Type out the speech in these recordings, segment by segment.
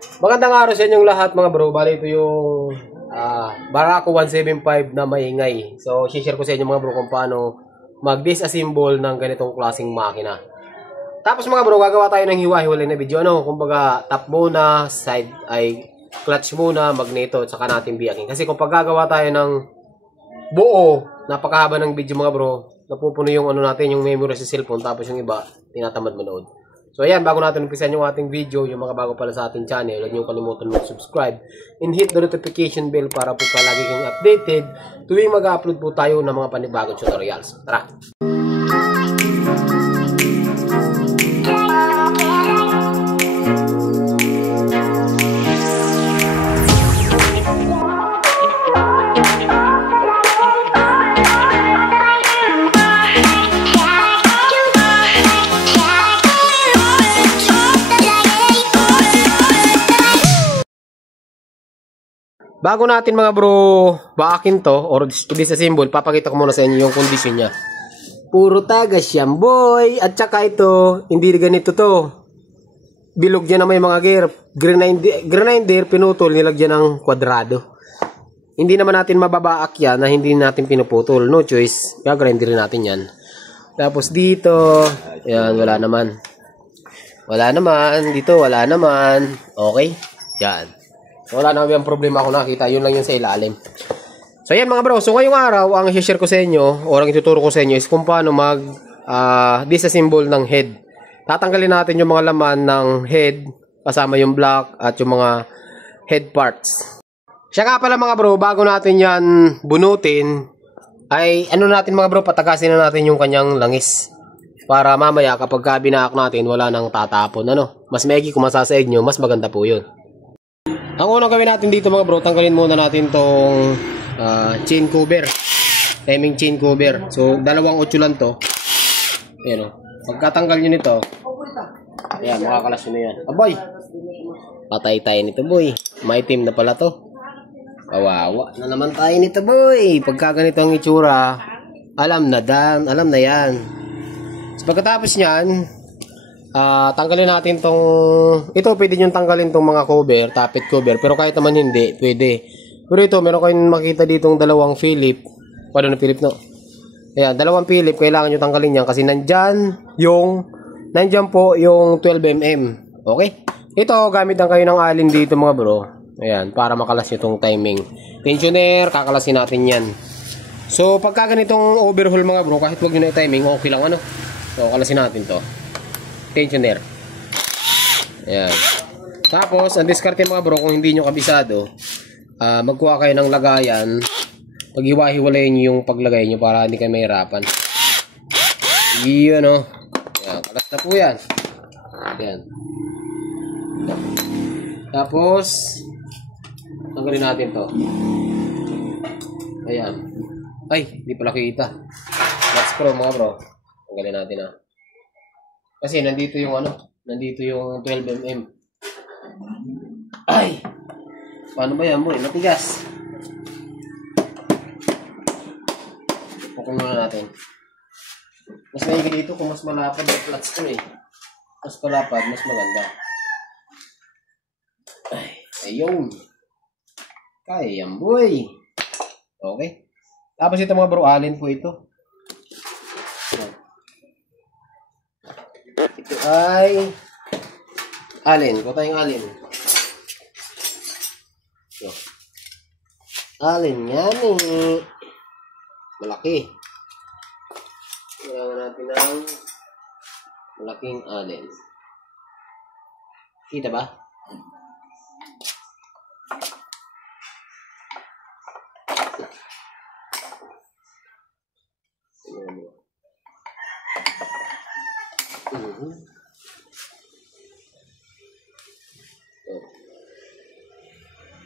Magandang araw sa inyong lahat mga bro. Bali ito yung Barako 175 na maingay. So, share ko sa inyo mga bro kung paano mag-disassemble ng ganitong klaseng makina. Tapos mga bro, gagawa tayo ng hiwa-hiwalay na video. Kumbaga, top muna, side ay clutch muna, magneto, at saka natin biyakin. Kasi kung paggagawa tayo ng buo, napakahaba ng video mga bro, napupuno yung natin, yung memory sa cellphone, tapos yung iba, tinatamad manood. So ayan, bago natin umpisan yung ating video, yung mga bago pala sa ating channel, huwag niyong kalimutan mag-subscribe and hit the notification bell para po palagi kayong updated tuwing mag-upload po tayo ng mga panibagong tutorials. Tara! Bago natin mga bro baakin to or disassemble, papakita ko muna sa inyo yung condition niya. Puro tagas yan boy. At saka ito, hindi ganito to. Bilog dyan na may mga gear. Grinder, pinutol, nilagyan ng kwadrado. Hindi naman natin mababaak yan na hindi natin pinuputol. No choice, gagrinderin natin yan. Tapos dito, yan, wala naman. Wala naman, dito wala naman. Okay, yan. Wala na yung problema ako nakita. Yun lang yun sa ilalim. So ayan mga bro. So ngayong araw, ang i-share ko sa inyo, o ang ituturo ko sa inyo is kung paano disassemble ng head. Tatanggalin natin yung mga laman ng head, kasama yung block at yung mga head parts. Siya nga pala mga bro, bago natin yan bunutin, ay natin mga bro, patagasin na natin yung kanyang langis. Para mamaya kapag binaak natin, wala nang tatapon. Mas maigi kung masasaig nyo, mas maganda po yun. Ang unang gawin natin dito mga bro, tanggalin muna natin tong chain cover. Timing chain cover. So, 2.8 lang to. Ayan o. Pagkatanggal nyo nito, ayan, makakalas nyo na yan. Aboy! Patay tayo nito boy. Maitim na pala to. Kawawa na naman tayo nito boy. Pagka ganito ang itsura, alam na yan. So, pagkatapos nyan, tanggalin natin tong ito, pwede nyo tanggalin tong mga cover, tappet cover, pero kahit naman hindi, pwede. Pero ito, meron kayong makita ditong dalawang Philip. Paano na Philip no? Ayan, dalawang Philip, kailangan nyo tanggalin yan kasi nandyan po yung 12mm. Okay? Ito, gamit lang kayo ng alin dito mga bro. Ayan, para makalas nyo tong timing. Tensioner, kakalasin natin yan. So, pagka ganitong overhaul mga bro, kahit wag nyo na timing, okay lang So, kalasin natin to. Tensioner. Ayan. Tapos, ang diskarte mga bro, kung hindi nyo kabisado, magkuha kayo ng lagayan. Pag-hiwa-hiwalayin nyo yung paglagay nyo para hindi kayo mahirapan. Iyon o. Ayan, kalas na po yan. Ayan. Tapos, tanggalin natin to. Ayan. Ay, hindi pala kita. Let's pro mga bro. Tanggalin natin Kasi nandito yung nandito yung 12mm. Ay! Paano ba yan boy? Matigas. Pukul muna natin. Mas maigi dito kung mas malapad yung clutch ko Mas malapad, mas maganda. Ay, ayun. Kaya yan boy. Okay. Tapos ito mga bro, alin po ito. Ito ay alin. Kuha tayong alin. So, alin yan malaki. Kailangan natin ng malaking alin. Kita ba?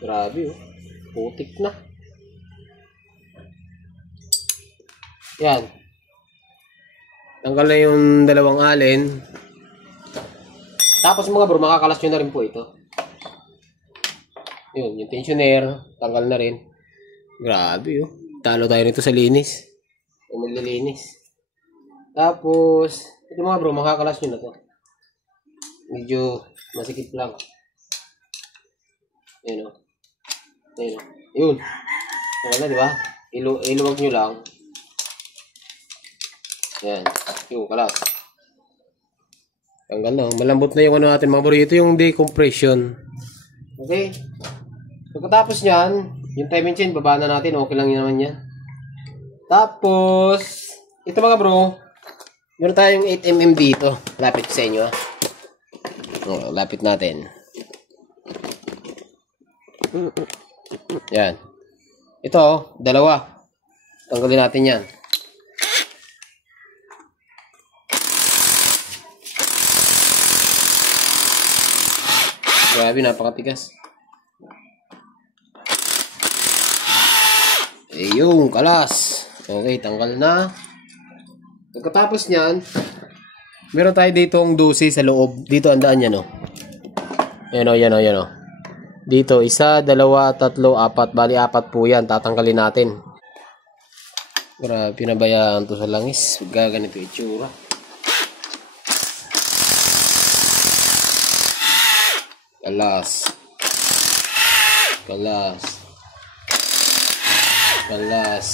Grabe putik na. Yan. Tanggal na yung dalawang alin. Tapos mga bro, makakalas nyo na rin po ito. Yun, yung tensioner, tanggal na rin. Grabe talo tayo nito sa linis. Kung maglilinis. Tapos, ito mga bro, makakalas nyo na to. Medyo masikip lang. Ayun o. Ayun o. Yun. Wala, di ba? Iluwag nyo lang. Yan. Yung kalas. Tanggal na. Malambot na yung ano natin mga bro. Ito yung decompression. Okay. Pagkatapos nyan, yung timing chain, baba na natin. Okay lang yun naman yan. Tapos, ito mga bro, meron tayong 8mm dito. Lapit sa inyo ha. O, lapit natin. Yan. Ito, dalawa. Tanggalin natin yan. Grabe, napakatigas. Yung kalas. Okay, tanggal na. Pagkatapos nyan, meron tayo dito ang 12 sa loob. Dito ang daan yan, o. Yan o, yan o, yan o. Dito, 1, 2, 3, 4. Bali, 4 po yan. Tatanggalin natin. Grabe, pinabayaan to sa langis. Gaganito itsura. Kalas. Kalas. Kalas.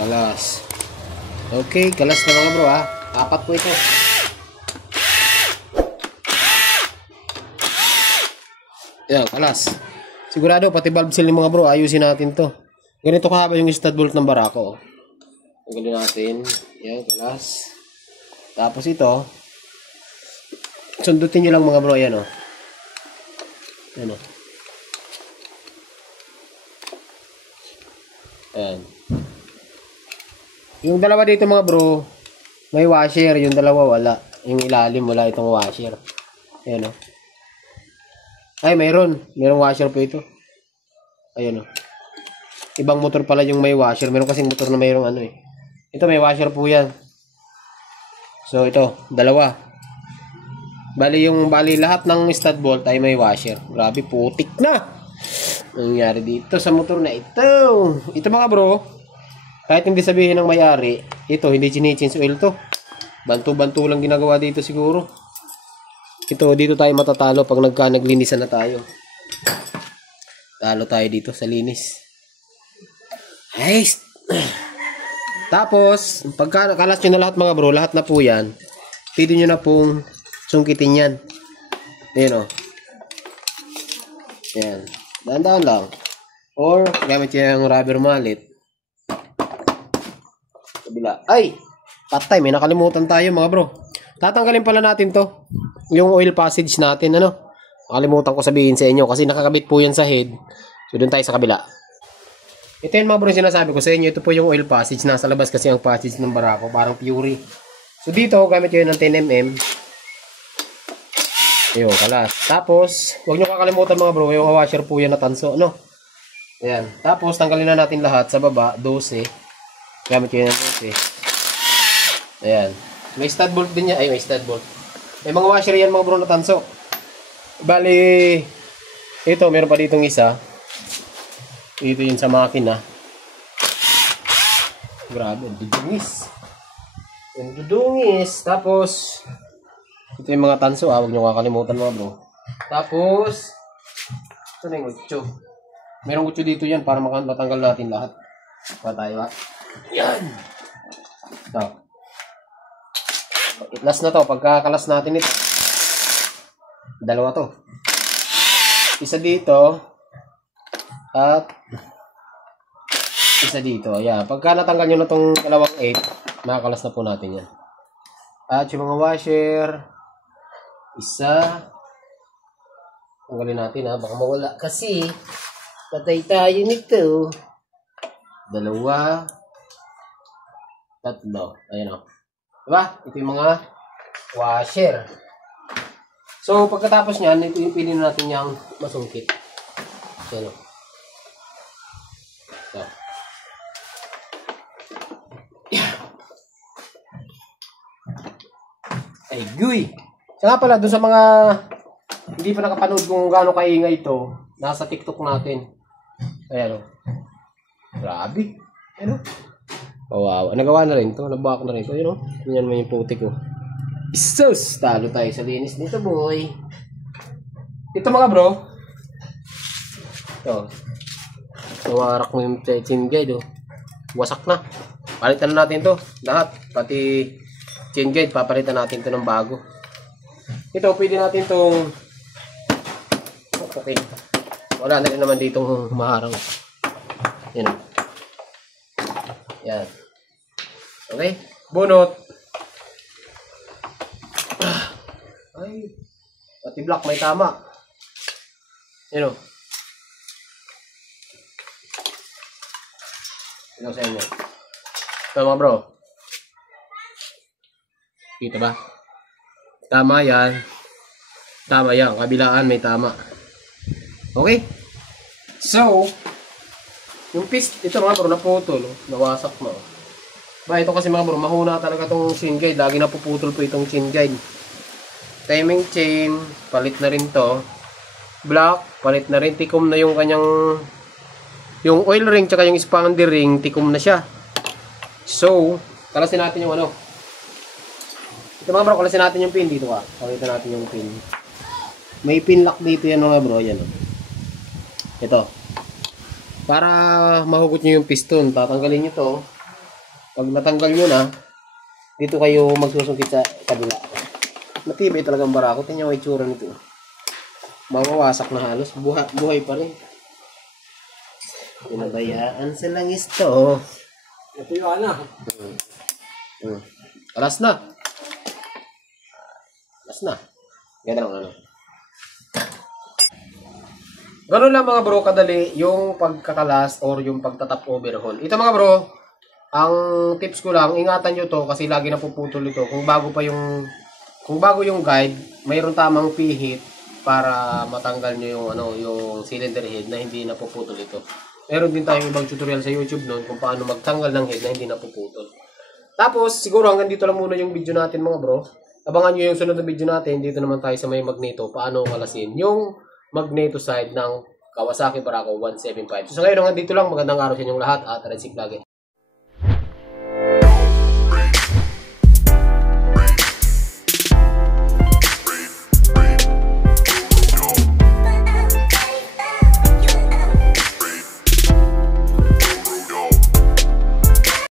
Kalas. Okay, kalas na mga bro ha. 4 po ito. Yan, kalas. Sigurado, pati valve seal ng mga bro, ayusin natin to. Ganito kahaba yung stud bolt ng barako. Tanggalin natin. Yan, kalas. Tapos ito, sundutin nyo lang mga bro, yan o. Yan o. Yan. Yung dalawa dito mga bro, may washer. Yung dalawa wala. Yung ilalim wala itong washer. Yan o. Ay, mayroon. Mayroong washer po ito. Ayan o. Ibang motor pala yung may washer. Meron kasing motor na mayroong ano eh. Ito may washer po yan. So ito, dalawa. Bali lahat ng stud bolt ay may washer. Grabe, putik na. Nangyari dito sa motor na ito. Ito mga bro, kahit hindi sabihin ng may-ari, ito hindi chini-change oil to. Bantu-bantu lang ginagawa dito siguro. Ito, dito tayo matatalo pag naglinisan na tayo. Talo tayo dito sa linis. Nice. Tapos, pagka kalas nyo na lahat mga bro, lahat na po yan, pwede nyo na pong sungkitin yan. Ayan o. Ayan. Dahan-dahan lang. Or, gamit yung rubber mallet. Kabila. Ay! Patay, may nakalimutan tayo mga bro. Tatanggalin pala natin to. Yung oil passage natin, ano? Nakalimutan ko sabihin sa inyo kasi nakakabit po yan sa head. So, doon tayo sa kabila. Ito yung mga bro sinasabi ko sa inyo. Ito po yung oil passage. Nasa labas kasi ang passage ng barako. Parang Fury. So, dito, gamit yun ng 10mm. Ayun, kalas. Tapos, huwag nyo kakalimutan mga bro. Yung washer po yan na tanso, no? Ayan. Tapos, tanggalin na natin lahat sa baba. 12. Gamit yun ng 12. Ayan. May stud bolt din yan. Ay, may stud bolt. May mga washer yan mga bro na tanso. Bali, ito, meron pa ditong isa. Ito yun sa makina. Grabe, dudungis. Yung dudungis. Tapos, ito yung mga tanso. Huwag nyo kakalimutan mga bro. Tapos, ito na yung utso. Merong utso dito yan para matanggal natin lahat. Pa tayo ha. Yan. Ito. Last na to. Pagkakalas natin ito. Dalawa to. Isa dito. At isa dito. Ayan. Pagka natanggal nyo na itong dalawang 8, makakalas na po natin yan. At yung mga washer. Isa. Tanggalin natin ha. Baka mawala. Kasi patay tayo nito. Dalawa. Tatlo. Ayan o. Diba? Ito yung mga washer. So, pagkatapos nyan, ito yung pili natin yung masungkit. Ayan o. So. Yeah. Ay, guy! Saka pala, dun sa mga hindi pa nakapanood kung gaano kaingay ito, nasa TikTok natin. Ayan o. Grabe. Ayan o. Wow, nagawa na rin to, nabak na rin to, yun o. Yan mo yung putik ko. Isus! Talo tayo sa linis nito, boy. Ito mga bro. Ito. Nawarak mo yung chain guide oh. Wasak na. Palitan na natin to. Lahat. Pati chain guide. Papalitan natin to ng bago. Ito pwede natin tong okay. Wala na rin naman ditong maharang. Yan. Yan. Okay. Bunot. Ay. Pati block may tama. Yan o. Ito sa inyo. Ito mga bro. Kita ba? Tama yan. Tama yan. Kabilaan may tama. Okay? So, yung piece, ito mga bro, naputol. Nawasak na. Ba, ito kasi mga bro, mahuna talaga itong chain guide. Lagi napuputol po itong chain guide. Timing chain, palit na rin to. Block, palit na rin. Tikom na yung kanyang, yung oil ring, tsaka yung expander ring, tikom na siya. So, kalasin natin yung ano. Ito mga bro, kalasin natin yung pin dito ah. Pakita natin yung pin. May pin lock dito yan mga bro, yan. Ito. Para mahugot nyo yung piston, tatanggalin nyo to. Pag natanggal nyo na, dito kayo magsusungkit sa kabila. Matibay talagang barako. Tingnan yung itsura nito. Mawawasak na halos. Buhay pa rin. Pinabayaan silang isto. Ito yung ano. Alas na. Alas na. Ganda lang ano. Ganun lang mga bro kadali yung pagkakalas or yung pagtatap overhaul. Ito mga bro, ang tips ko lang, ingatan nyo to kasi lagi napuputol ito. Kung bago yung guide, mayroon tamang pihit para matanggal nyo yung yung cylinder head na hindi napuputol ito. Meron din tayong ibang tutorial sa YouTube noon kung paano magtanggal ng head na hindi napuputol. Tapos siguro hanggang dito lang muna yung video natin mga bro. Abangan nyo yung sunod na video natin. Dito naman tayo sa may magneto. Paano kalasin yung magneto side ng Kawasaki Barako 175. So ngayon hanggang dito lang. Magandang araw sa inyong lahat at Red Sea Vlog.